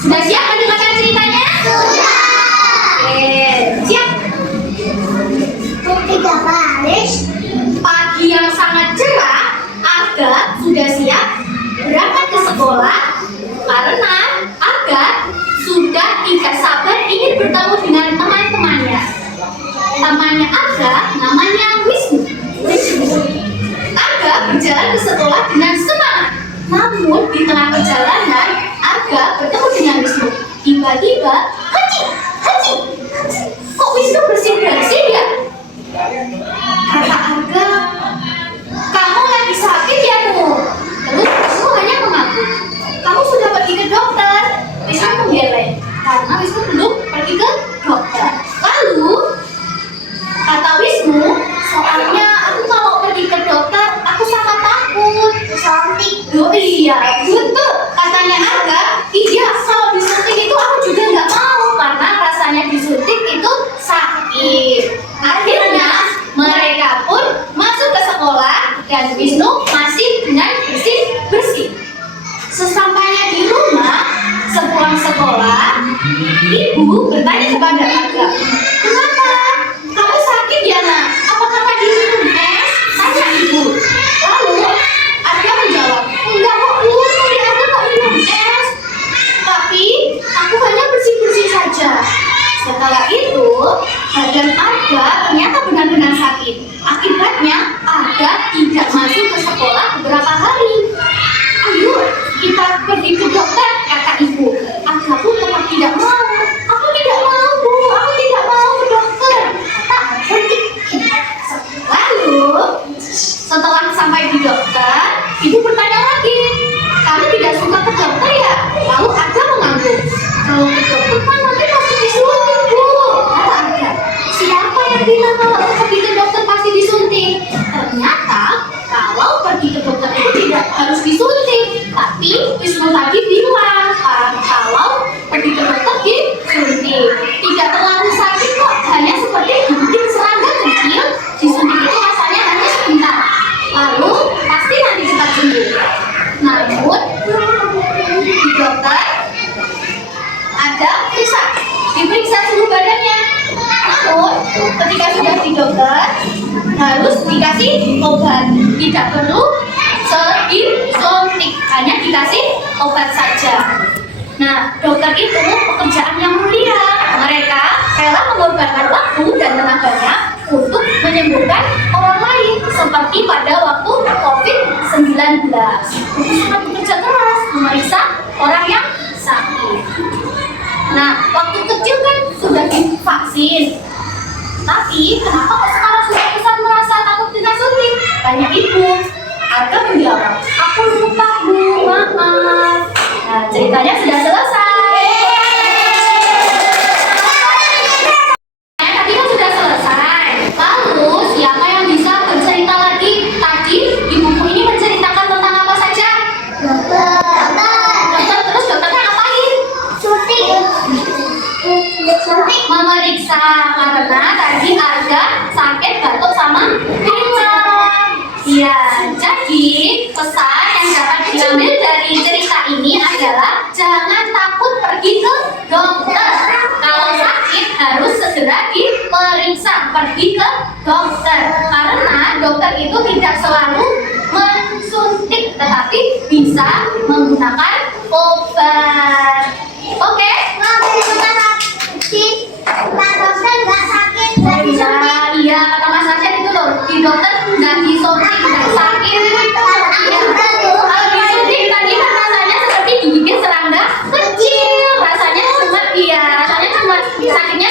Sudah siap mendengarkan ceritanya? Sudah. Oke, siap. Ketika Paris Pagi yang sangat cerah, Aga sudah siap berangkat ke sekolah karena Aga sudah tidak sabar ingin bertemu dengan teman-temannya. Temannya Aga namanya Wisnu. Aga berjalan ke sekolah dengan semangat. Namun di tengah perjalanan, Aga bertemu dengan Wisnu. Tiba-tiba, haji, haji, haji. Kok Wisnu bersih-bersih ya? Kata Aga, kamu lagi sakit ya, Nu? Terus Wisnu hanya mengaku, kamu sudah pergi ke dokter. Wisnu menggeleng karena Wisnu belum pergi ke dokter. Lalu kata Wisnu, soalnya aku kalau pergi ke dokter, aku sangat takut. disuntik. Oh iya, betul. Katanya Aga, iya kalau disuntik itu aku juga nggak mau karena rasanya disuntik itu sakit. Akhirnya mereka pun masuk ke sekolah dan Wisnu masih dengan bersih-bersih. Sesampainya di rumah, sepulang sekolah, ibu bertanya kepada Aga, kenapa? Kamu sakit ya, Nak? Apakah tadi minum es? Tanya ibu. Lalu Aga menjawab, enggak kok Bu, tadi Aga nggak minum es. Tapi aku hanya bersih-bersih saja. Setelah itu, badan Aga ternyata benar-benar sakit. Akibatnya, Aga tidak masuk ke sekolah beberapa hari. Ayo, kita pergi ke dokter, kata ibu. Aga pun tetap tidak mau. Aku tidak mau, Bu. Aku tidak mau ke dokter. Tak berhenti. Lalu, setelah sampai di dokter, ibu bertanya lagi, kamu tidak suka ke dokter ya? Lalu Aga mengangguk. Kalau ke dokter kan nanti pasti disuntik, Bu. Kata Aga, siapa yang bilang kalau pergi ke dokter pasti disuntik? Ternyata kalau pergi ke dokter itu tidak harus disuntik. Tapi Wisnu tadi bilang kalau pergi ke dokter disuntik. Tidak terlalu sakit kok, hanya seperti digigit serangga kecil. Disuntik itu rasanya hanya sebentar. Lalu pasti nanti cepat sembuh. Namun di dokter ada diperiksa suhu badannya. Namun ketika sudah di dokter harus dikasih obat, tidak perlu disuntik, hanya dikasih obat saja. Nah, dokter itu pekerjaan yang mulia. Mereka rela mengorbankan waktu dan tenaganya untuk menyembuhkan orang lain, seperti pada waktu COVID-19. Itu sangat bekerja keras memeriksa orang yang sakit. Nah, waktu kecil kan sudah divaksin. Tapi kenapa kok sekarang sudah besar merasa takut dengan suntik? Tanya ibu. Aga menjawab, aku lupa Bu, maaf. Nah, ceritanya sudah selesai. Tadi kan sudah selesai. Lalu siapa yang bisa bercerita lagi? Tadi di buku ini menceritakan tentang apa saja? Dokter, terus dokternya ngapain? Suntik. Memeriksa karena tadi ada sakit batuk sama pilek. Ya, jadi pesan yang dapat diambil dari cerita ini adalah jangan takut pergi ke dokter. Kalau sakit harus segera diperiksa, pergi ke dokter. Karena dokter itu tidak selalu mensuntik, tetapi bisa menggunakan obat. Oke? Iya, kata Mas Arsyad itu loh, di dokter nggak disuntik, nggak sakit. Kalau disuntik tadi kan rasanya seperti digigit serangga kecil, rasanya cuma sakitnya